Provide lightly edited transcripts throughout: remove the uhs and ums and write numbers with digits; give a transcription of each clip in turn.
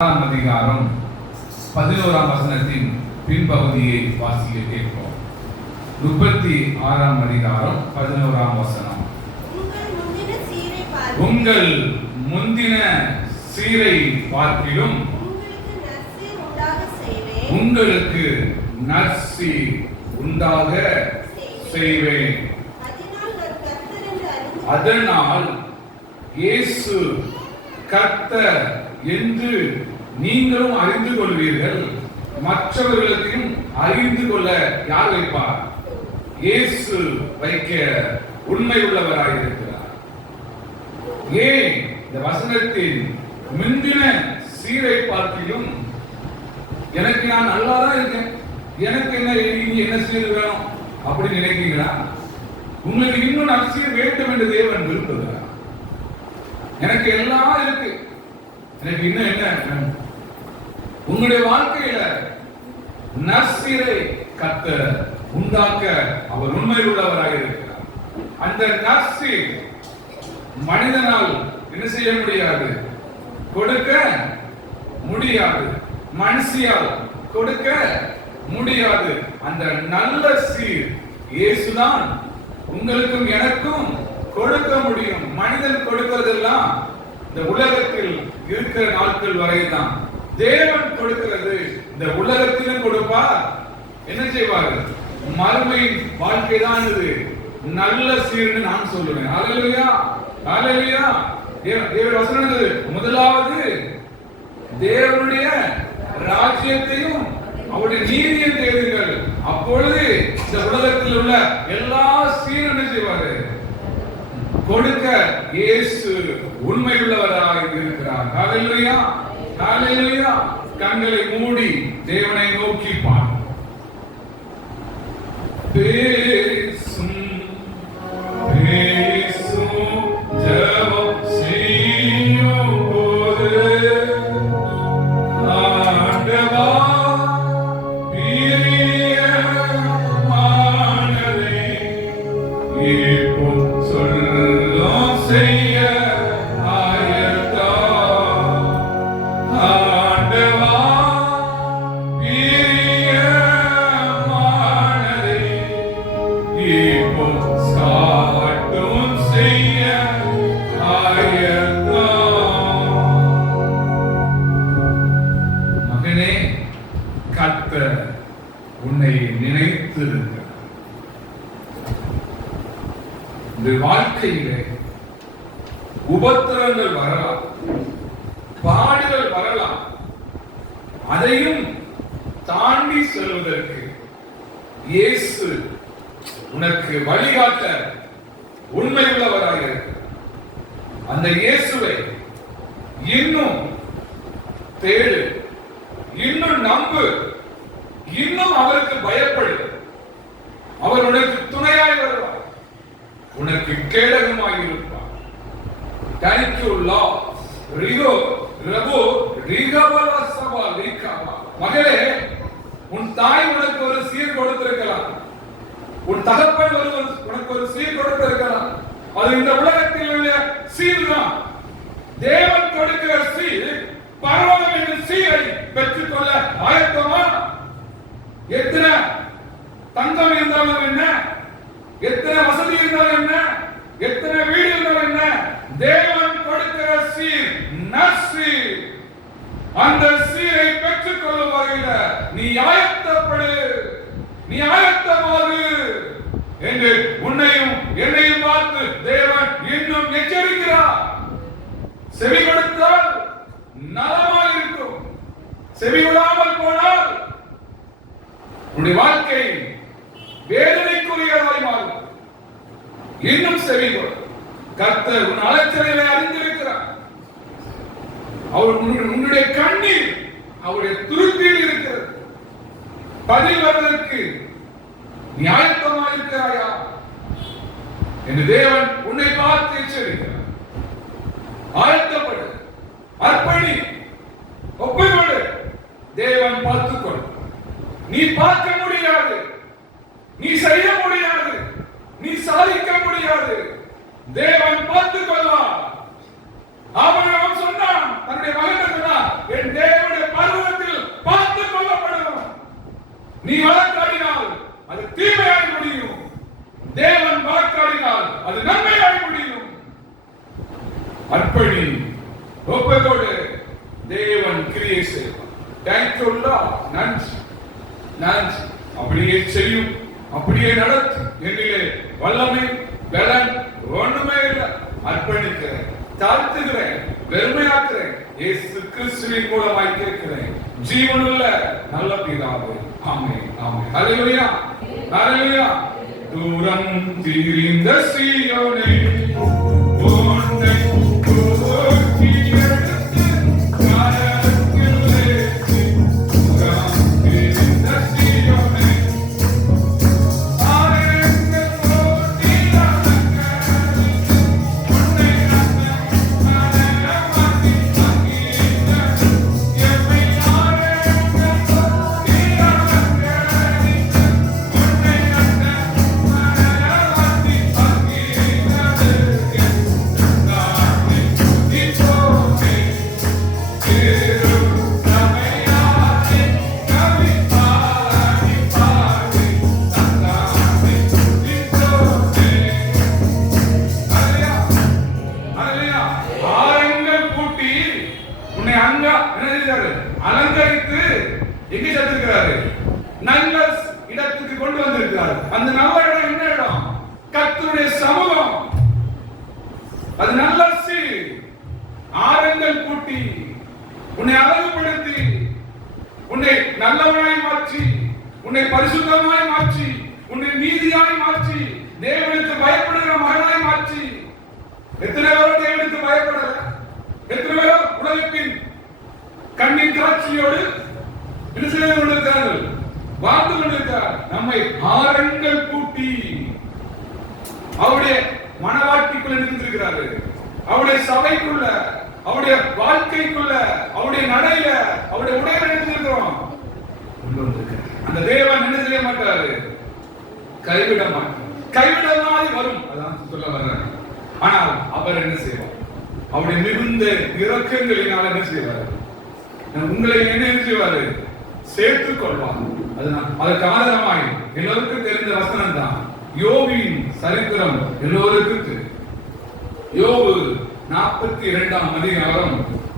அதிகாரம் 11ஆம் வசனத்தின் பின்பகுதியை வாசிக்க கேட்போம். 36ஆம் அதிகாரம் 11ஆம் வசனம். உங்கள் முந்தின சீரை பார்க்கிலும் உங்களுக்கு நற்சீர் உண்டாக செய்வேன். அதனால் இயேசு கர்த்தர் என்று நீங்களும் அறிந்து கொள்வீர்கள். மற்றவர்களுக்கும் அறிந்து கொள்ள யார் வைப்பார்? இயேசு வைக்க உண்மை உள்ளவராயிருக்கிறார். ஏன் இந்த வசனத்தின் முந்தின சீரை பார்க்கிலும் எனக்கு நான் நல்லாதான் இருக்கேன், எனக்கு என்ன சீர் வேணும் அப்படி நினைக்கிறீங்களா? உங்களுக்கு இன்னும் நற்சீர் வேண்டும் என்று தேவன் விரும்புகிறார். எனக்கு எல்லாம் இருக்கு, எனக்கு இன்னும் என்ன? உங்களுடைய வாழ்க்கையில நற்சீரை கர்த்தர் உண்டாக்க அவர் உண்மை உள்ளவராக இருக்கிறார். அந்த நற்சீர் மனிதனால் என்ன செய்ய முடியாது, கொடுக்க முடியாது, மனுஷியால் கொடுக்க முடியாது. அந்த நல்ல சீர் இயேசுதான் உங்களுக்கும் எனக்கும் கொடுக்க முடியும். மனிதன் கொடுக்கிறதெல்லாம் இந்த உலகத்தில் இருக்கிற நாட்கள் வரைதான். தேவன் கொடுக்கிறது இந்த உலகத்திலும் கொடுப்பார். என்ன செய்வார்கள்? மறுமையின் வாழ்க்கை தான் இது நல்ல சீர்னு நான் சொல்லுவேன். அல்லேலூயா, அல்லேலூயா. தேவன் வசனம் முதலாவது தேவனுடைய ராஜ்யத்தையும் அவருடைய நீதியையும் தேடுங்கள், அப்பொழுது இந்த உலகத்தில் உள்ள எல்லா சீரும் என்ன செய்வாரு? கொடுக்க இயேசு உண்மை உள்ளவராக இருக்கிறார். ஹல்லேலூயா, ஹல்லேலூயா. கண்களை மூடி தேவனை நோக்கி பார். பேசும் பேசும் ஜெபம் செய்யும் போது ஆண்டவா பிரியமானதே இப்போ சொல்லும் செய்ய ஆயத்தா. ஆண்டவா பிரியமானதே இப்போ சாட்டும் செய்ய ஆயத்தா. மகனே, கர்த்தர் உன்னை நினைத்திருக்கிறார். இந்த வாழ்க்கையிலே உபத்திரங்கள் வரலாம், பாடுகள் வரலாம். அதையும் தாண்டி செல்வதற்கு இயேசு உனக்கு வழிகாட்ட உண்மை உள்ளவராக இருக்கிறார். அந்த இயேசுவை இன்னும் தேடு, இன்னும் நம்பு, இன்னும் அவருக்கு பயப்படு. அவர் உனக்கு துணையாய் வருவார், உனக்கு கேடகமாய் இருப்பார். Thank you Lord. ரிகோ ரபோ ரிகபல சபா லிகபா. மகளே, உன் தாய் உனக்கு ஒரு சீர் கொடுத்திருக்கலாம், உன் தகப்பன் உனக்கு ஒரு சீர் கொடுத்திருக்கலாம். அது இந்த உலகத்தில் உள்ள சீர் தான். தேவன் கொடுக்கிற சீர் பரலோகம் என்ற சீரை பெற்றுக்கொள்ள ஆயத்தமா? எத்தனை தங்கம் இருந்தாலும் என்ன, எத்தனை வசதி இருந்தாலும் என்ன, எத்தனை வீடு இருந்தாலும் என்ன, தேவன் கொடுக்கிற சீர் நற்சீர். அந்த சீரை பெற்றுக் கொள்ளும் வகையில நீ ஆயத்தப்படு, நீ ஆயத்தமாகு என்று உன்னையும் என்னையும் பார்த்து தேவன் இன்னும் எச்சரிக்கிறார். செவி கொடுத்தால் நலமாய் இருக்கும், செவி விடாமல் போனால் உன்னுடைய வாழ்க்கை வேதனைக்குரியதாய் மாறும். இன்னும் செவி கொடு. கர்த்தர் உன் அலைச்சலை அறிந்திருக்கிறார். அவர் உன்னுடைய கண்ணீர் அவருடைய துருத்தியில் இருக்கிறது. பதில் வருவதற்கு நீ ஆயத்தமாக இருக்கிறாயா என்று தேவன் உன்னை பார்த்து எச்சரிக்கிறார். ஆயத்தப்படு, அர்ப்பணி, ஒப்புக்கொடு. தேவன் பார்த்துக்கொள். நீ பார்க்க முடியாது, நீ செய்ய முடியாது, நீ சாதிக்க முடியாது. தேவன் பார்த்துக் கொள்வார். ஆபிரகாம் சொன்னான், தன்னுடைய மகன் சொன்னான், என் தேவன் கிரியை செய்வார். Thank you Lord. நன்றி நன்றி. அப்படியே செய்யும், அப்படியே நடத்தும். என்னிலே வல்லமை பலன் ஒண்ணுமே இல்லை. அர்ப்பணிக்கிறேன், தாழ்த்துகிறேன், வெறுமையாக்குறேன். இயேசு கிறிஸ்துவின் மூலமாய் கேட்கிறேன் ஜீவனுள்ள நல்ல பிதாவே. ஆமென் ஆமென். ஹல்லேலூயா ஹல்லேலூயா. தூரம் திரிந்த சீயோனே உன்னை போற்றி எடுத்து கரத்தில் ஏற்றி தூரம் திரிந்த சீயோனே ஆரெங்கள் போற்றி நடக்கறி உன்னை மனமாக்கி ஆக்கின எம்மை ஆரெங்கள் போற்றி நடக்கறி உன்னை மனமாக்கி ஆக்கினது தானே இப்போதே திரு சமையாதே கவி பாடி பாடி தந்தானே இப்போதே. அல்லேலூயா. ஆரங்கள் கூட்டி உன்னை அங்க என்ன செய்தாரு? அலங்கரித்து எங்க சேர்த்திருக்கிறாரு? நல்ல இடத்துக்கு கொண்டு வந்திருக்கிறார். அந்த நல்ல இடம் என்ன இடம்? கர்த்தருடைய சமூகம். அது நல்ல ஆரங்கள் கூட்டி உன்னை அழகுபடுத்தி உன்னை நல்லவனாய் மாற்றி உன்னை பரிசுத்தமாய் மாற்றி உன்னை நீதியாய் மாற்றி தேவனுக்கு பயப்படுகிற மகனாய் மாற்றி. எத்தனை பேரும் தேவனுக்கு பயப்படல? எத்தனை பேரும் உலகத்தின் கண்ணின் காட்சியோடு என்ன செய்து கொண்டிருக்கிறார்கள்? வாழ்ந்து கொண்டிருக்கிறார். நம்மை ஆரங்கள் கூட்டி அவருடைய மனவாட்டிக்குள்ள இருந்திருக்கிறார்கள். அவருடைய சபைக்குள்ள, அவருடைய வாழ்க்கைக்குள்ள, அவருடைய நடையில, அவருடைய உடையில இருந்திருக்கிறோம். அந்த தேவன் என்ன செய்ய மாட்டாரு? கைவிட மாட்டார். கைவிடமாய் வரும். அதான் சொல்ல வர்றாங்க. ஆனால் அவர் என்ன செய்வார்? அவருடைய மிகுந்த இரக்கங்களினால் என்ன செய்வார்? உங்களை என்ன செய்வாரு? சேர்த்துக் கொள்வார். அதற்கு ஆதாரமாய் எல்லோருக்கும் தெரிந்த வசனம் தான் யோபின் சரித்திரம். எல்லோருக்கும் தெரியும். யோபு 42ஆம் அதிகாரம்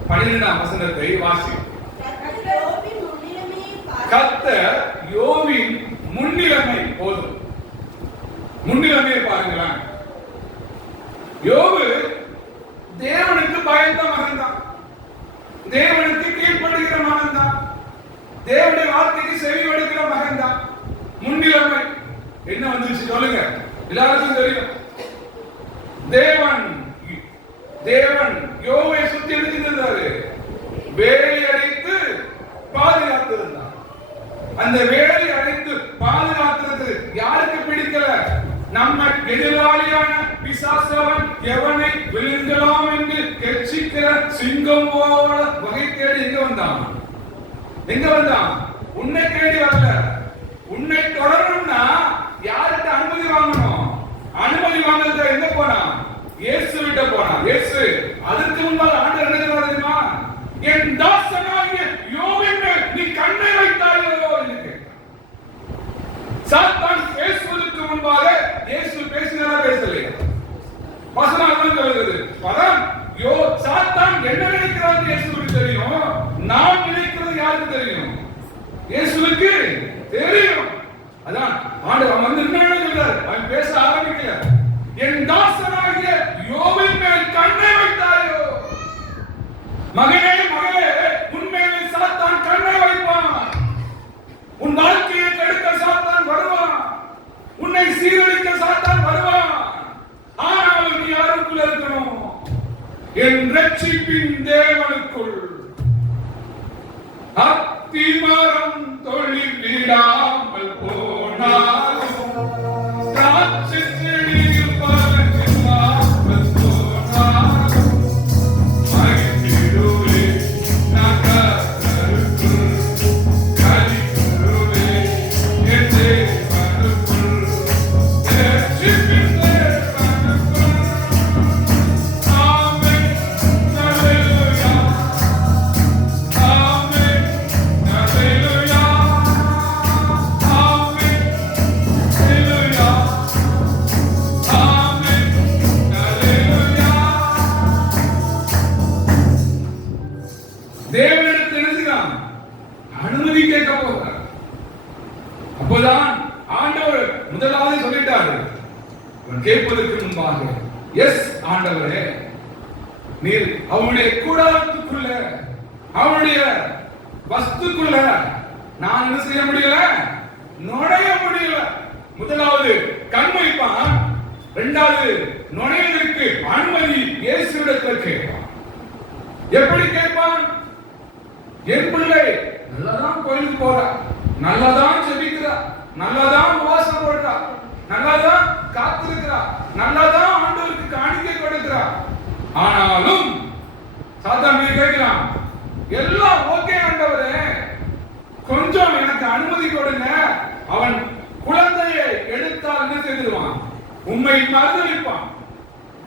12ஆம் வசனத்தை வாசி. கர்த்தர் யோபின் முன்னிலைமை போதும். முன்னிலைமையை பாருங்களேன். யோபு தேவனுக்கு பயந்த மகன் தான். தேவனுக்கு கீழ்ப்படுகிற மகன் தான். தேவனுடைய வார்த்தைக்கு செவி கொடுக்கிற மகன் தான். முன்னிலைமை என்ன வந்துச்சு சொல்லுங்க? எல்லாருக்கும் தெரியும். தேவன் யோபை சுத்தி எடுத்திருந்தாரு. வேலை அடைத்து பாதுகாத்திருந்தார். அந்த வேலை அடைத்து பாதுகாத்தது யாருக்கு பிடிக்கல? நம்ம எதிராளியான பிசாசவன் எவனை விழுங்கலாம் என்று கெச்சிக்கிற சிங்கம் போல வகை தேடி எங்க வந்தான்? உன்னை தேடி வரல. உன்னை தொடரணும்னா யார்கிட்ட அனுமதி வாங்கணும்? அனுமதி வாங்குறது எங்க போனா? இயேசு கிட்ட போனா. இயேசு அதற்கு முன்பாக ஆண்டவர் என்ன தெரியுமா? என் தாசனாகிய யோபின் மேல் நீ கண்ணை வைத்தாயோ என்று சாத்தான் பேசுவதற்கு முன்பாக இயேசு பேசினாரா? பேசலையா? வசனம் சொல்லுகிறது. பதம் சாத்தான் என்ன நினைக்கிறார் இயேசுவுக்கு தெரியும். நான் நினைக்கிறது யாருக்கு தெரியும்? இயேசுவுக்கு தெரியும். அதான் ஆண்டவர் வந்து என்ன சொல்றார்? அவன் பேச ஆரம்பிக்கல. என் தாசனாகிய யோபின் மேல் கண்ணை வைத்தாயோ. மகனே மகளே, உன்மேலே சாத்தான் கண்ணை வைப்பான். உன் வாழ்க்கையை கெடுக்க சாத்தான் வருவான். உன்னை சீரழிக்க சாத்தான் வருவான். ஆனால் நீ யாருக்குள்ள இருக்கணும்? என் ரட்சிப்பின் தேவனுக்குள். அத்திமரம் தொழில் என்ன செய்யலாம்? அனுமதி கேட்க போகிறார். அப்போதான் ஆண்டவர் முதலாவது சொல்லிட்டாரு, கேட்பதற்கு முன்பாக, எஸ் ஆண்டவரே, நீர் அவனுடைய கூடாரத்துக்குள்ள, அவனுடைய வஸ்துக்குள்ள நான் என்ன செய்ய முடியல, நுழைய முடியல. முதலாவது கண் வைப்பான், இரண்டாவது நுழைவதற்கு அனுமதி இயேசுவிடத்தில் கேட்பான். எப்படி கேட்பான்? என் பிள்ளை நல்லதான் கோயிலுக்கு போறா, நல்லதான் ஜெபிக்கிறா, நல்லதான் உபவாசம் போடுறா, நல்லதான் காத்திருக்கிறா, நல்லதான் ஆண்டவருக்கு காணிக்கை கொடுக்கிறா. ஆனாலும் சாத்தான் கேட்கிறான், எல்லாம் ஓகே ஆண்டவரே, கொஞ்சம் எனக்கு அனுமதி கொடுங்க. அவன் குழந்தையை எடுத்தால் என்ன செய்திருவான்? உண்மை மறுதளிப்பான்.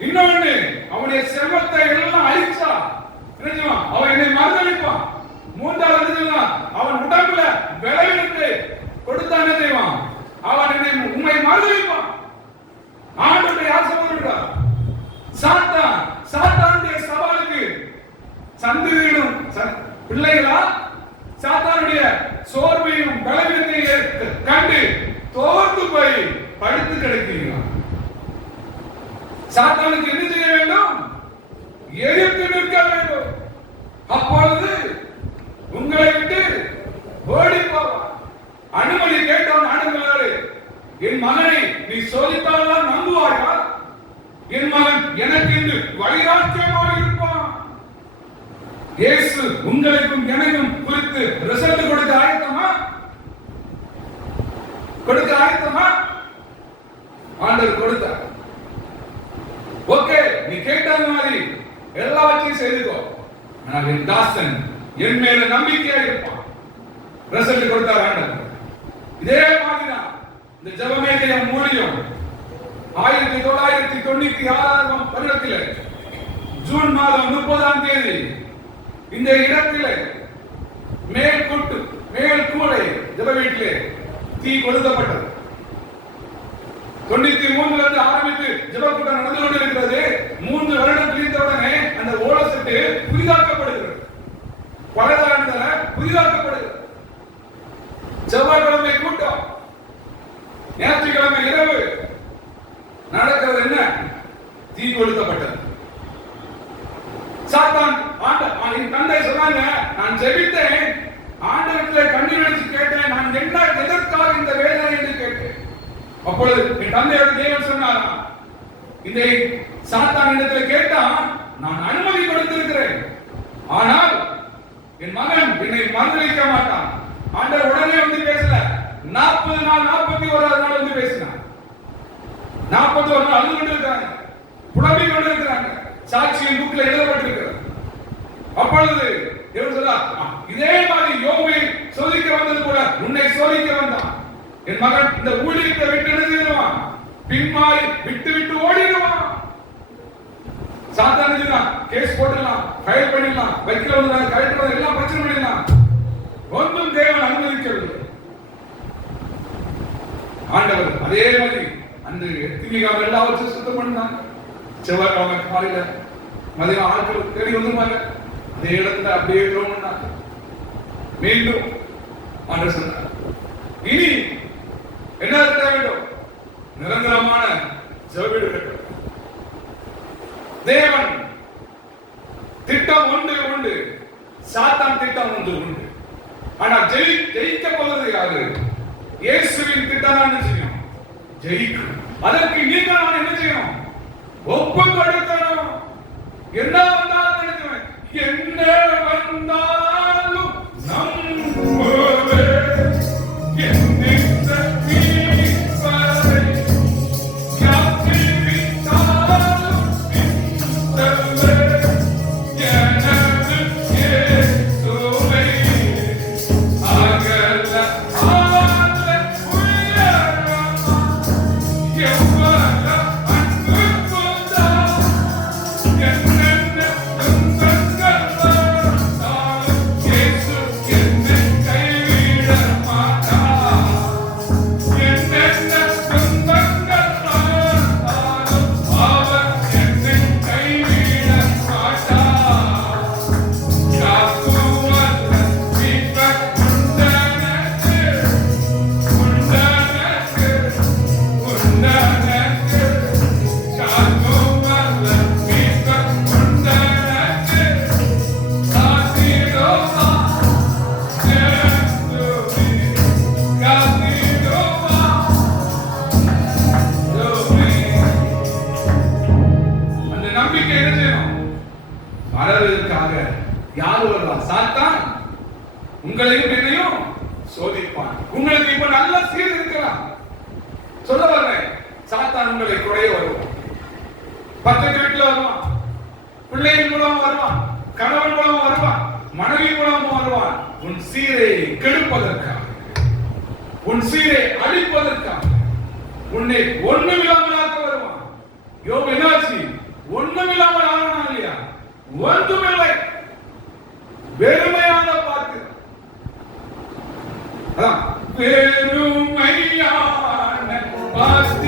இன்னொன்னு, அவனுடைய செல்வத்தை எல்லாம் அழிச்சா அவன் என்னை மறுதளிப்பான். மூன்றாவது, அவன் உடம்புல விளைவிட்டு கொடுத்தா என்ன செய்வான்? அவன் என்னை உண்மை மறுதளிப்பான். ஆண்டவருடைய யார் சகோதரர்? சாத்தான். சாத்தானுடைய சவாலுக்கு சந்ததியிடும் பிள்ளைகளா சாத்தானுடைய சோர்வையும் பலவீனத்தையும் கண்டு தோர்ந்து போய் படுத்து கிடக்கிறான். சாத்தானுக்கு என்ன செய்ய வேண்டும்? எதிர்த்து நிற்க வேண்டும். அப்பொழுது உங்களை விட்டு ஓடி போவான். அனுமதி கேட்டவன் ஆண்டவரே, என் மகனை நீ சோதித்தால்தான் நம்புவாயா? என் மகன் எனக்கு இன்று வைராக்கியமாக இருப்பான். இயேசு உங்களுக்கும் எனக்கும் குறித்து ரிசல்ட் கொடுக்க ஆயத்தமா? கொடுக்க ஆயத்தமா? ஆண்டவர் கொடுத்தார். ஓகே, நீ கேட்டது மாதிரி எல்லாவற்றையும் செய்துக்கோ. ஆனால் என் தாசன் என் மேல நம்பிக்கையா இருப்பான். ரிசல்ட் கொடுத்தார் ஆண்டவர். இதே மாதிரி தான் இந்த ஜெபமேதைய மூலியம் 1996 வருடத்தில் ஜூன் மாதம் 30ஆம் தேதி இந்த இடத்திலே மேல் கூடை ஜெப வீட்டிலே தீ கொளுத்தப்பட்டது. 93 இருந்து ஆரம்பித்து ஜெப கூட்டம் நடந்து கொண்டிருக்கிறது. 3 வருடம் கழிந்தவுடனே அந்த ஓலசெட்டு புதிதாக்கப்படுகிறது. பலதாரத்துல புதிதாக்கப்படுகிறது. செவ்வாய்க்கிழமை கூட்டம், ஞாயிற்றுக்கிழமை இரவு நடக்கிறது என்ன? தீ கொளுத்தப்பட்டது. சாத்தான் என் தந்தை சொன்னாங்க, நான் ஜெபித்தேன், ஆண்டவரிடத்திலே கண்ணீர் வடித்து கேட்டேன், நான் என்ன எதற்காக இந்த வேதனை என்று கேட்டேன். அப்பொழுது என் தந்தையோட தேவன் சொன்னாரா, இதை சாத்தான் இடத்துல கேட்டான், நான் அனுமதி கொடுத்திருக்கிறேன், ஆனால் என் மகன் என்னை மறுதளிக்க மாட்டான். ஆண்டவர் உடனே வந்து பேசல, 40 நாள் 41 நாள் வந்து பேசினார். 41 நாள் அழுது கொண்டிருக்கிறாங்க, புலம்பிக் கொண்டிருக்கிறாங்க. சாட்சியின் புக்கில் எழுதப்பட்டிருக்கிறது. அப்பொழுது தேவன் சொன்னார், இதே மாதிரி யோபை சோதிக்க வந்தது போல உன்னை சோதிக்க வந்தான். என் மகன் இந்த ஊழியத்தை விட்டு என்ன செய்வான்? பின்மாறி விட்டு ஓடிடுவான். சாத்தான் சொன்னான், கேஸ் போடலாம், ஃபைல் பண்ணிடலாம், வைக்கிறவங்க கலெக்டர் எல்லாம் பிரச்சனை பண்ணிடலாம். ஒன்றும் தேவன் அனுமதிக்கவில்லை. ஆண்டவர் அதே மாதிரி அந்த திங்கக்கிழமை எல்லாவற்றையும் சுத்தம் பண்ணாங்க. செவ்வாய்க்கிழமை காலையில மதியம் ஆட்கள் தேடி வந்துருவாங்க. அதே இடத்துல அப்படியே பண்ணாங்க. மீண்டும் ஆண்டவர் சொன்னார், இனி என்ன இருக்க வேண்டும்? நிரந்தரமான ஜெபவீடு வேண்டும். தேவன் திட்டம் ஒன்று, சாத்தான் திட்டம் ஒன்று. ஆனால் ஜெயிக்க போவது யாரு? இயேசுவின் திட்டம் தான் என்ன செய்யும்? ஜெயிக்கும். அதற்கு நீங்க நான் என்ன செய்யணும்? ஒப்பு கொடுக்கணும். என்ன வந்தாலும் நினைக்கிறேன், என்ன வந்தாலும் நம்புவே யாரு வருவா? சாத்தான் உங்களையும் என்னையும் சோதிப்பான். உங்களுக்கு இப்ப நல்ல சீர் இருக்கலாம். சொல்ல வர்றேன், சாத்தான் உங்களை குறைய வருவான். பக்கத்து வீட்டுல வருவான், பிள்ளைகள் மூலமா வருவான், கணவன் மூலமா வருவான், மனைவி மூலமா வருவான். உன் சீரை கெடுப்பதற்காக, உன் சீரை அழிப்பதற்காக, உன்னை ஒண்ணுமில்லாமல் ஆக்க வருவான். யோபு என்னாச்சு? ஒண்ணுமில்லாமல் ஆனா இல்லையா? ஒன்றுமில்லை, வெறுமையான பாட்டு. வெறுமையான பாத்திரங்கள்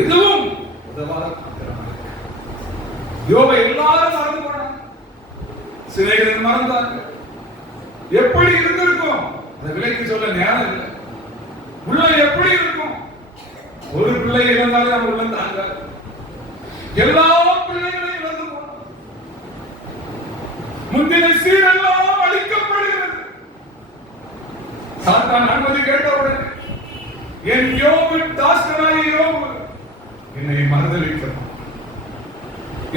எதுவும் உதவாத யோபை எல்லாரும் மறந்து போனாங்க, சிலைகள் மறந்தாங்க. எப்படி இருந்திருக்கும் அந்த விலைக்கு சொல்ல நேரம் இல்லை. உள்ள எப்படி இருக்கும்? ஒரு பிள்ளை இழந்தாலும் நம்ம உள்ள தாங்க, எல்லா பிள்ளைகளையும் இழந்து போனோம். முந்தின சீரெல்லாம் அழிக்கப்படுகிறது. சாத்தான் அனுமதி கேட்டவுடன் என் யோபு தாசனாய் யோபு என்னை மறுதலிக்கிறான்,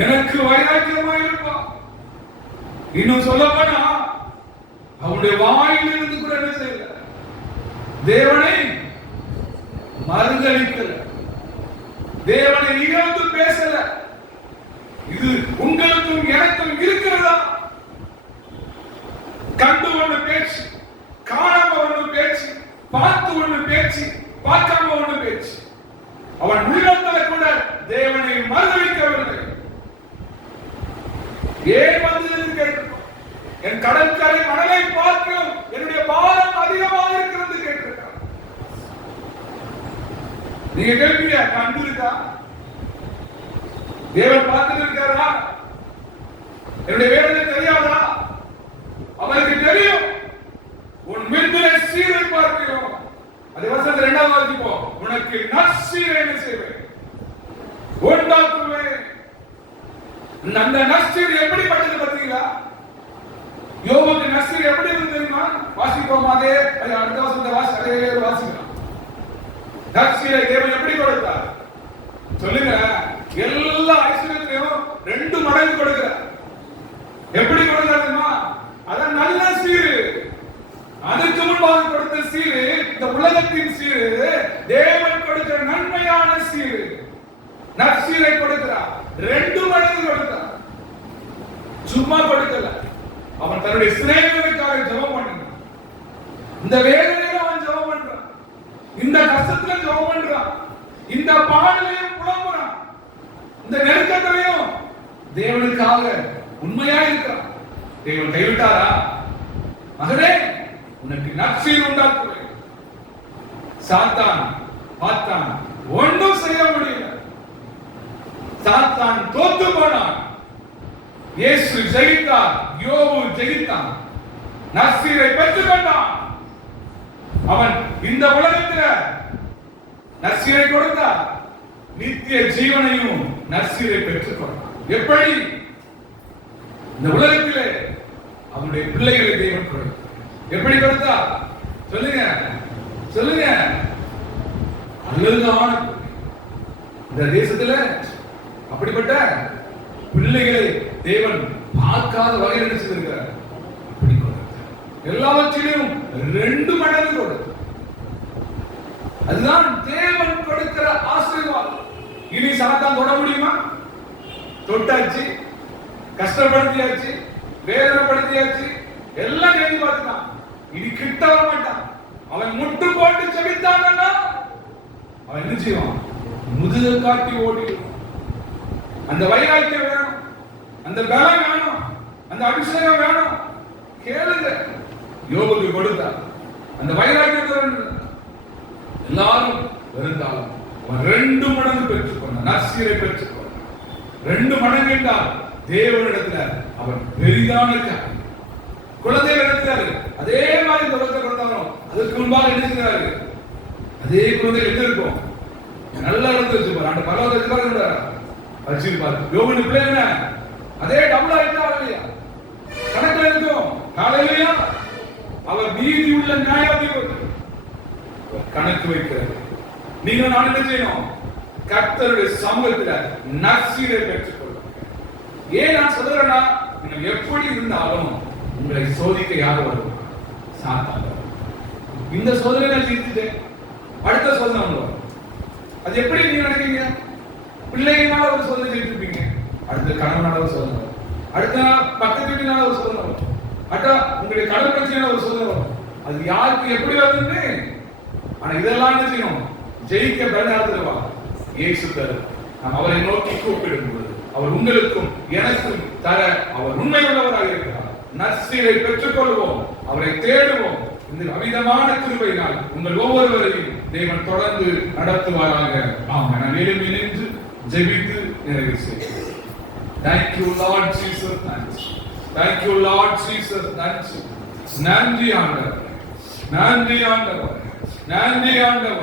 எனக்கு வைராக்கியமாய் இருப்பான். இன்னும் சொல்ல போனா அவனுடைய வாயிலிருந்து கூட என்ன செய்யல, தேவனை மறுதலிக்கல, தேவனை இகழ்ந்து பேசல. இது உங்களுக்கும் எனக்கும் இருக்கிறதா? கண்டு ஒண்ணு பேச்சு, காணாம ஒண்ணு பேச்சு, பார்த்து ஒண்ணு பேச்சு, பார்க்காம ஒண்ணு பேச்சு. அவன் உள்ளத்தில் கூட தேவனை மறுதலிக்கவில்லை. ஏன் வந்தது கேட்கிறோம். என் கடற்கரை மணலை பார்க்கிறோம், என்னுடைய பாரம் அதிகமாக இருக்கிறது கேட்டிருக்கான். நீங்க கேட்பீங்க, கண்டு இருக்கா? தேவன் பார்த்துட்டு இருக்காரா? என்னுடைய வேதனை தெரியாதா? அவருக்கு தெரியும். உன் மின்னுரை சீரை பார்க்கிறோம். அது வசனத்தை 2வது வாசிப்போம். உனக்கு நற்சீரை என்ன செய்வேன்? உண்டாக்குவேன். அந்த நற்சீர் எப்படிப்பட்டது பார்த்தீங்களா? யோபுக்கு நற்சீர் எப்படி இருந்தது தெரியுமா? வாசிப்போம். அதே அடுத்த வசனத்தை வாசிக்கலாம். நற்சீரை தேவன் எப்படி கொடுத்தார் சொல்லுங்க. எல்லா ஐஸ்வர்யத்திலையும் 2 மடங்கு கொடுக்கிறார். எப்படி கொடுக்கிறார் தெரியுமா? அதான் நல்ல சீரு. அதுக்கு முன்பாக கொடுத்த சீரு, இந்த உலகத்தின் சீரு, தேவன் கொடுக்கிற நன்மையான சீரு, நற்சீரை கொடுக்கிறார். 2 மடங்கு கொடுக்கிறார். சும்மா கொடுக்கல. அவன் தன்னுடைய சிநேகிதனுக்காக ஜெபம் பண்ணினான். இந்த வேதனையில அவன் ஜெபம் பண்றான், இந்த கஷ்டத்துல ஜெபம் பண்றான், இந்த பாடலையும் புலம்புறான், இந்த நெருக்கத்திலையும் தேவனுக்காக உண்மையா இருக்கிறான். தேவன் கைவிட்டாரா? மகனே, உனக்கு நற்சீர் உண்டாக்குவேன். சாத்தான் பார்த்தான், ஒன்றும் செய்ய முடியல. சாத்தான் தோத்து போனான். இயேசு ஜெயித்தார், யோபு ஜெயித்தான், நற்சீரை பெற்றுக்கொண்டான். அவன் இந்த உலகத்தில் நற்சீரை கொடுத்தார், நித்திய ஜீவனையும் நற்சீரை பெற்றுக்கொண்டான். எப்படி? இந்த உலகத்திலே அவனுடைய பிள்ளைகளை தேவன் கொடுத்தார். எப்படி கொடுத்தா? சொல்லுங்க சொல்லுங்க. அழகான இந்த தேசத்துல அப்படிப்பட்ட பிள்ளைகளை தேவன் பார்க்காத வகையில் நினைச்சிருக்கிறார். அப்படி கொடுத்தார். எல்லாவற்றிலும் 2 மடங்கு கொடுத்தார். அதுதான் தேவன் கொடுக்கிற ஆசீர்வாதம். இனி சாத்தான் தொட முடியுமா? தொட்டாச்சு, கஷ்டப்படுத்தியாச்சு, வேதனைப்படுத்தியாச்சு, எல்லாம் கேள்வி பார்த்துட்டான். இனி கிட்ட வர மாட்டான். அவன் முட்டு போட்டு செபித்தான்னா அவன் என்ன செய்வான்? முதுக காட்டி ஓடிடுவான். அந்த வைராக்கியம் வேணும், அந்த பலம் வேணும், அந்த அபிஷேகம் வேணும். கேளுங்க, யோபுக்கு கொடுத்தார். அந்த வைராக்கியத்தை எல்லாரும் இருந்தாலும் அவன் 2 மடங்கு பெற்றுக்கொண்டான். நற்சீரை பெற்றுக்கொண்டான். 2 மடங்கு என்றால் தேவனிடத்துல அவன் பெரிதான குழந்தைகள் எடுக்கிறாரு. அதே மாதிரி தொடக்க குழந்தைகளும் அதற்கு முன்பாக எடுக்கிறாரு. அதே குழந்தைகள் எங்க இருக்கும்? நல்ல இடத்துல வச்சுப்பாரு. அந்த பரவத்தை வச்சிருப்பாரு. யோகனு பிள்ளை என்ன அதே டபுளா இருக்கா இல்லையா? கணக்குல இருக்கும். காலையிலையா அவர் நீதி உள்ள நியாயாதிபதி கணக்கு வைக்கிறது. நீங்க நான் என்ன செய்யணும்? கர்த்தருடைய சமூகத்தில் நற்சீரை பெற்றுக்கொள்ளும். ஏன் நான் சொல்றேன்னா, நீங்கள் எப்படி இருந்தாலும் உங்களை சோதிக்க யார் வரும்? சாத்தான். இந்த சோதனை நான் தீர்த்துட்டேன், அடுத்த சோதனை வரும். அது எப்படி நீங்க நினைக்கிறீங்க? பிள்ளைகளால ஒரு சோதனை தீர்த்துப்பீங்க, அடுத்த கணவனால ஒரு சோதனை வரும், அடுத்த பக்கத்து வீட்டினால ஒரு சோதனை வரும், அடுத்த உங்களுடைய கடன் பிரச்சனையால ஒரு சோதனை வரும். அது யாருக்கு எப்படி வருதுன்னு. ஆனா இதெல்லாம் என்ன செய்யணும்? ஜெயிக்க பயனாத்துவா இயேசு தரும். நாம் அவரை நோக்கி கூப்பிடும் பொழுது அவர் உங்களுக்கும் எனக்கும் தர அவர் உண்மை உள்ளவராக இருக்கிறார். நற்சீரை பெற்றுக்கொள்வோம், அவரை தேடுவோம். இந்த அமிதமான கிருபையினால் உங்கள் ஒவ்வொருவரையும் தேவன் தொடர்ந்து நடத்துவாராக. ஆமென். நான் எழும்பி நின்று ஜெபித்து நிறைவு செய்கிறேன். Thank you Lord Jesus. Thank you Lord Jesus. நன்றி ஆண்டவரே, நன்றி ஆண்டவரே, நன்றி ஆண்டவரே.